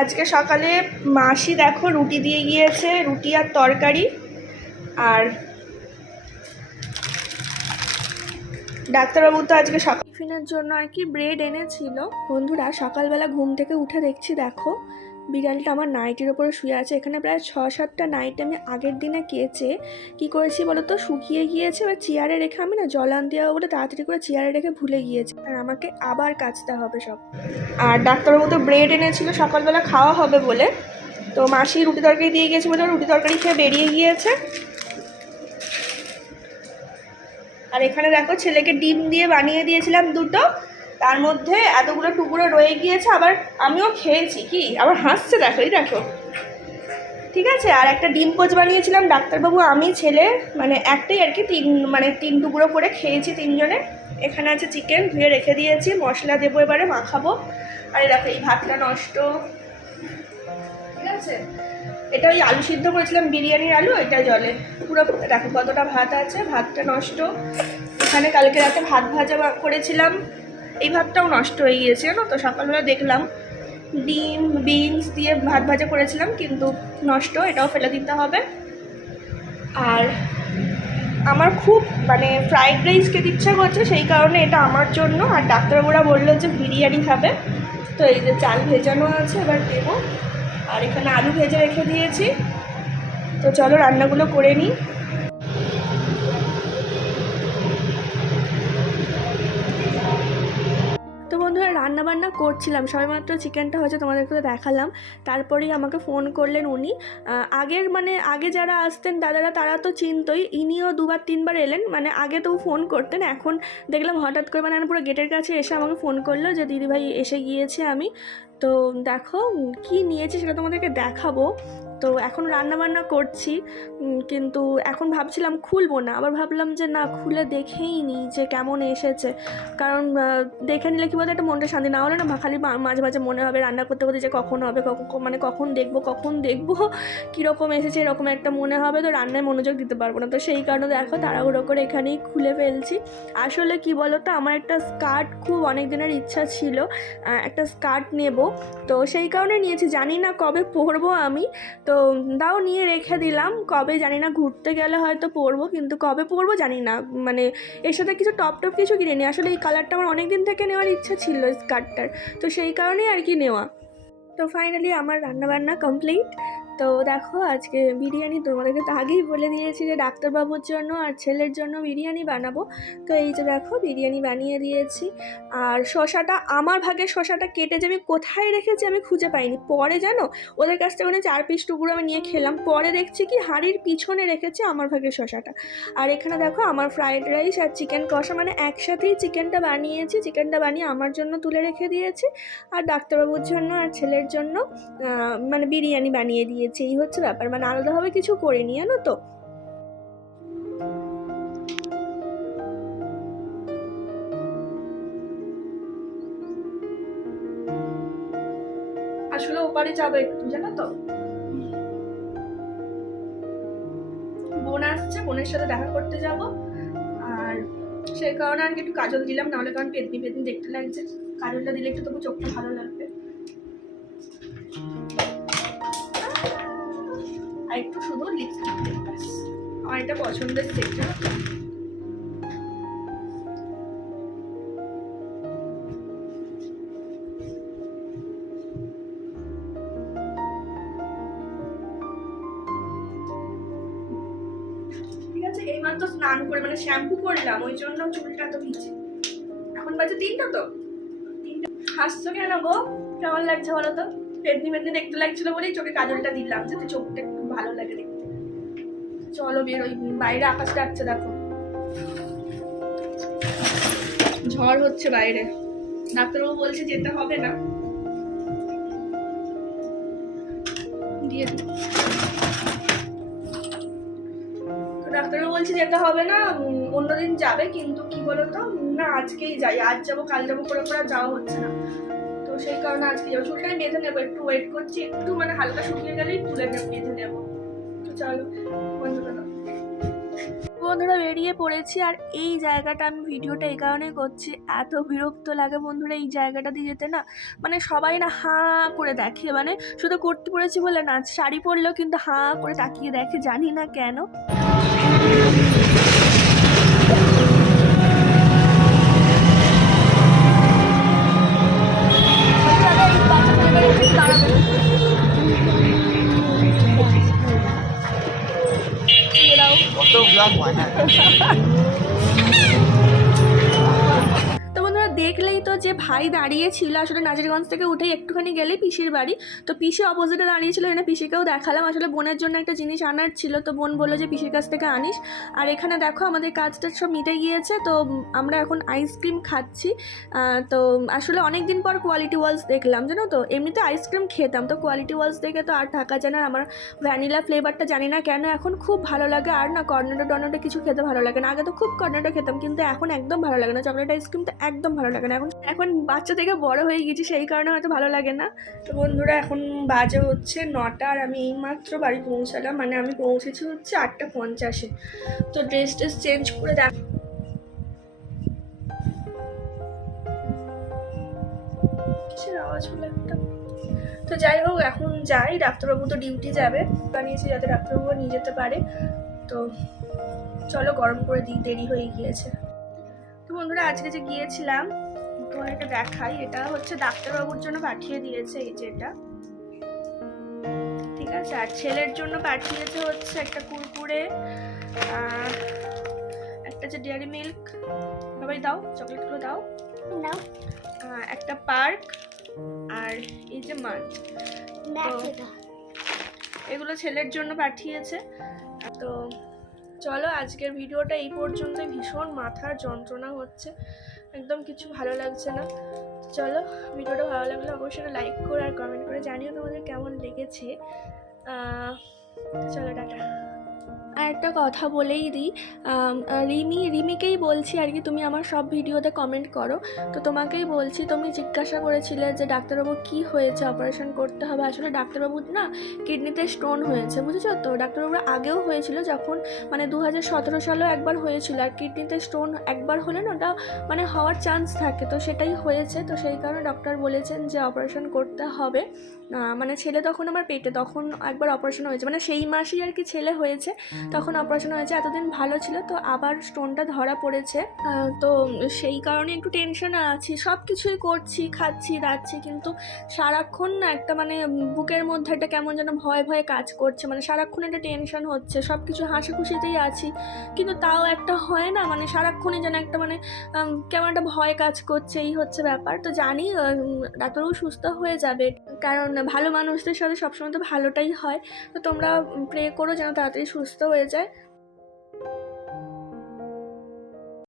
আজকে সকালে মাসি দেখো রুটি দিয়ে গিয়েছে, রুটি আর তরকারি। আর ডাক্তারবাবু তো আজকে সকাল টিফিনের জন্য আর কি ব্রেড এনেছিল। বন্ধুরা সকালবেলা ঘুম থেকে উঠে দেখছি দেখো বিড়ালটা আমার নাইটির ওপরে শুয়ে আছে। এখানে প্রায় 6-7টা নাইট আমি আগের দিনে কেচে কী করেছি বলো তো, শুকিয়ে গিয়েছে। এবার চেয়ারে রেখে আমি না জল আনতে যাবো বলে তাড়াতাড়ি করে চেয়ারে রেখে ভুলে গিয়েছি, আর আমাকে আবার কাচতে হবে সব। আর ডাক্তারবাবু তো ব্রেড এনেছিল সকালবেলা খাওয়া হবে বলে, তো মাসি রুটি তরকারি দিয়ে গিয়েছে বলে রুটি তরকারি খেয়ে বেরিয়ে গিয়েছে। আর এখানে দেখো ছেলেকে ডিম দিয়ে বানিয়ে দিয়েছিলাম দুটো, তার মধ্যে এতগুলো টুকরো রয়ে গিয়েছে, আবার আমিও খেয়েছি। কি আবার হাসছে দেখো, এই দেখো। ঠিক আছে, আর একটা ডিম পোচ বানিয়েছিলাম ডাক্তারবাবু আমি ছেলে মানে একটাই আর কি, তিন টুকরো করে খেয়েছি তিনজনে। এখানে আছে চিকেন, ধুয়ে রেখে দিয়েছি, মশলা দেবো এবারে মাখাবো। আর দেখো এই ভাতটা নষ্ট। ঠিক আছে, এটা ওই আলু সিদ্ধ করেছিলাম, বিরিয়ানির আলু, এটা জলে পুরো। দেখো কতটা ভাত আছে, ভাতটা নষ্ট। এখানে কালকে রাতে ভাত ভাজা করেছিলাম, এই ভাতটাও নষ্ট হয়ে গিয়েছে জানো তো। সকালবেলা দেখলাম ডিম বিনস দিয়ে ভাত ভাজা করেছিলাম কিন্তু নষ্ট, এটাও ফেলে দিতে হবে। আর আমার খুব মানে ফ্রাইড রাইস খেতে ইচ্ছা করছে, সেই কারণে এটা আমার জন্য। আর ডাক্তারবাবুরা বললো যে বিরিয়ানি খাবে, তো এই যে চাল ভেজানো আছে এবার দেবো। আর এখানে আলু ভেজে রেখে দিয়েছি, তো চলো রান্নাগুলো করে নিই। তো বন্ধুরা রান্নাবান্না করছিলাম, সবেমাত্র চিকেনটা হয়েছে তোমাদেরকে তো দেখালাম। তারপরেই আমাকে ফোন করলেন উনি। আগে যারা আসতেন দাদারা তারা তো চিনতই, ইনিও 2-3বার এলেন। মানে আগে তো ফোন করতেন, এখন দেখলাম হঠাৎ করে মানে পুরো গেটের কাছে এসে আমাকে ফোন করলো যে দিদিভাই এসে গিয়েছে। আমি তো দেখো কি নিয়েছি সেটা তোমাদেরকে দেখাবো। তো এখন রান্নাবান্না করছি, কিন্তু এখন ভাবছিলাম খুলবো না, আবার ভাবলাম যে না খুলে দেখেই নিই যে কেমন এসেছে। কারণ দেখে নিলে কী বলতো একটা মনটা শান্তি, না হলে না খালি মাঝে মাঝে মনে হবে রান্না করতে করতে যে কখন হবে, মানে কখন দেখবো কীরকম এসেছে, এরকম একটা মনে হবে, তো রান্নায় মনোযোগ দিতে পারবো না। তো সেই কারণে দেখো তাড়াহুড়ো করে এখানেই খুলে ফেলছি। আসলে কি বলো তো, আমার একটা স্কার্ট খুব অনেক দিনের ইচ্ছা ছিল, একটা স্কার্ট নেব, তো সেই কারণে নিয়েছি। জানি না কবে পরবো আমি, তো তাও নিয়ে রেখে দিলাম। কবে জানি না, ঘুরতে গেলে হয়তো পরবো, কিন্তু কবে পরবো জানি না। মানে এর সাথে কিছু টপ কিছু কিনে নিই। আসলে এই কালারটা আমার অনেক দিন থেকে নেওয়ার ইচ্ছা ছিল স্কার্টটার, তো সেই কারণেই আর কি নেওয়া। তো ফাইনালি আমার রান্নাবান্না কমপ্লিট। তো দেখো আজকে বিরিয়ানি, তোমাদেরকে তো আগেই বলে দিয়েছি যে ডাক্তারবাবুর জন্য আর ছেলের জন্য বিরিয়ানি বানাবো। তো এই যে দেখো বিরিয়ানি বানিয়ে দিয়েছি। আর শসাটা, আমার ভাগে শসাটা কেটে যে আমি কোথায় রেখেছি আমি খুঁজে পাইনি। পরে জানো ওদের কাছ থেকে 4 পিস টুকরো আমি নিয়ে খেলাম, পরে দেখছি কি হাঁড়ির পিছনে রেখেছে আমার ভাগে শসাটা। আর এখানে দেখো আমার ফ্রাইড রাইস আর চিকেন কষা, মানে একসাথেই চিকেনটা বানিয়েছি। চিকেনটা বানিয়ে আমার জন্য তুলে রেখে দিয়েছি, আর ডাক্তারবাবুর জন্য আর ছেলের জন্য মানে বিরিয়ানি বানিয়ে দিয়েছি। এই হচ্ছে ব্যাপার, মানে আলাদাভাবে কিছু করিনি জানো তো। আসলে ওপারে যাবো একটু জানো তো, বোন আসছে, বোনের সাথে দেখা করতে যাব। আর সেই কারণে আর কি একটু কাজল দিলাম, নাহলে কারণ পেতনি দেখতে লাগছে। কাজলটা দিলে একটু তবু চোখটা ভালো লাগবে। আর একটু শুধু লিপস্টিক দেব, আমার এটা পছন্দের সেট জানো তো। ঠিক আছে, এইমাত্র স্নান করে মানে শ্যাম্পু করলাম, ওই জন্য চুলটা তো ভিজে। এখন বাজে 3টা, তো 3টা। হাসছো কেন গো? কেমন লাগছে বলো তো? পেতনি দেখতে লাগছিল বলেই চোখে কাজলটা দিলাম, যাতে চোখটা একটু ভালো লাগে দেখতে। চলো বেরোই, বাইরে আকাশ ডাকছে দেখো, ঝড় হচ্ছে বাইরে। ডাক্তারবাবু বলছে যেতে হবে না, দিয়ে তো ডাক্তারবাবু বলছে যেতে হবে না, অন্যদিন যাবে। কিন্তু কি বলতো, না আজকেই যাই, আজ যাবো কাল যাবো করে করে যাওয়া হচ্ছে না। তো সেই কারণে আজকে যাবো। চুলটা আমি বেঁধে নেবো, একটু ওয়েট করছি, একটু মানে হালকা শুকিয়ে গেলেই তুলে বেঁধে নেবো। তো চলো বন্ধ করো। বন্ধুরা বেরিয়ে পড়েছি, আর এই জায়গাটা আমি ভিডিওটা এই কারণেই করছি, এত বিরক্ত লাগে বন্ধুরা এই জায়গাটা দিয়ে যেতে না, মানে সবাই না হাঁ করে দেখে, মানে শুধু কুর্তি পরেছি বলে না, শাড়ি পরলেও কিন্তু হাঁ করে তাকিয়ে দেখে, জানি না কেন। তো বন্ধুরা দেখলেই তো যে ভাই দাঁড়িয়ে ছিল, আসলে নাজিরগঞ্জ থেকে উঠেই একটুখানি গেলেই পিসির বাড়ি, তো পিসি অপোজিটে দাঁড়িয়েছিল, এখানে পিসিকেও দেখালাম, আসলে বোনের জন্য একটা জিনিস আনার ছিল, তো বোন বললো যে পিসির কাছ থেকে আনিস। আর এখানে দেখো আমাদের কাজটা সব মিটে গিয়েছে, তো আমরা এখন আইসক্রিম খাচ্ছি। তো আসলে অনেক দিন পর কোয়ালিটি ওয়ালস দেখলাম, জানো তো, এমনিতে আইসক্রিম খেতাম, তো কোয়ালিটি ওয়ালস দেখে তো আর থাকা যায় না। আমার ভ্যানিলা ফ্লেভারটা জানি না কেন এখন খুব ভালো লাগে, আর না কর্নেটো টর্নেটো কিছু খেতে ভালো লাগে না, আগে তো খুব কর্নেটো খেতাম, কিন্তু এখন একদম ভালো লাগে না, চকলেট আইসক্রিম তো একদম ভালো লাগে না, এখন বাচ্চা থেকে বড় হয়ে গেছি, সেই কারণে হয়তো ভালো লাগে না। তো বন্ধুরা এখন বাজে হচ্ছে 9টা, আর আমি এইমাত্র বাড়ি পৌঁছালাম, মানে আমি পৌঁছেছি হচ্ছে 8:50-এ। তো ড্রেস চেঞ্জ করে দেখ, কিসের আওয়াজ হলো একটা। তো যাই হোক এখন যাই, ডাক্তারবাবু তো ডিউটি যাবে, বানিয়েছি যাতে ডাক্তারবাবু নিয়ে যেতে পারে। তো চলো গরম করে দিই, দেরি হয়ে গিয়েছে। তো বন্ধুরা আজকে যে গিয়েছিলাম, তোমার এটা দেখাই, এটা হচ্ছে ডাক্তারবাবুর জন্য পাঠিয়ে দিয়েছে, এই যে এটা, ঠিক আছে। আর ছেলের জন্য পাঠিয়েছে হচ্ছে একটা কুরকুরে, একটা যে ডেয়ারি মিল্ক, সবাই দাও চকলেটগুলো দাও, একটা পার্ক, আর এই যে মাছ, এগুলো ছেলের জন্য পাঠিয়েছে। তো চলো আজকের ভিডিওটা এই পর্যন্তই, ভীষণ মাথার যন্ত্রণা হচ্ছে, একদম কিছু ভালো লাগছে না। চলো ভিডিওটা ভালো লাগলে অবশ্যই লাইক করে আর কমেন্ট করে জানিও তোমাদের কেমন লেগেছে। চলো টাটা। আর একটা কথা বলেই দিই, রিমিকেই বলছি আর কি, তুমি আমার সব ভিডিওতে কমেন্ট করো, তো তোমাকেই বলছি, তুমি জিজ্ঞাসা করেছিলে যে ডাক্তারবাবু কি হয়েছে, অপারেশন করতে হবে, আসলে ডাক্তারবাবুর না কিডনিতে স্টোন হয়েছে, বুঝেছো তো। ডাক্তারবাবুর আগেও হয়েছিল, যখন মানে 2017 সালেও একবার হয়েছিল, আর কিডনিতে স্টোন একবার হলে না ওটা মানে হওয়ার চান্স থাকে, তো সেটাই হয়েছে, তো সেই কারণে ডক্টর বলেছেন যে অপারেশন করতে হবে। মানে ছেলে তখন আমার পেটে, তখন একবার অপারেশন হয়েছে, মানে সেই মাসেই আর কি ছেলে হয়েছে, তখন অপারেশন হয়েছে, এতদিন ভালো ছিল, তো আবার স্টোনটা ধরা পড়েছে, তো সেই কারণে একটু টেনশনে আছি, সব কিছুই করছি, খাচ্ছি দাচ্ছি, কিন্তু সারাক্ষণ না একটা মানে বুকের মধ্যে একটা কেমন যেন ভয় ভয়ে কাজ করছে, মানে সারাক্ষণ একটা টেনশন হচ্ছে, সব কিছু হাসি খুশিতেই আছি, কিন্তু তাও একটা হয় না, মানে সারাক্ষণই যেন একটা মানে কেমন একটা ভয় কাজ করছে, এই হচ্ছে ব্যাপার। তো জানি ডাক্তারবাবু সুস্থ হয়ে যাবে, কারণ ভালো মানুষদের সাথে সবসময় তো ভালোটাই হয়, তো তোমরা প্রে করো যেন তাড়াতাড়ি সুস্থ হয়ে যায়।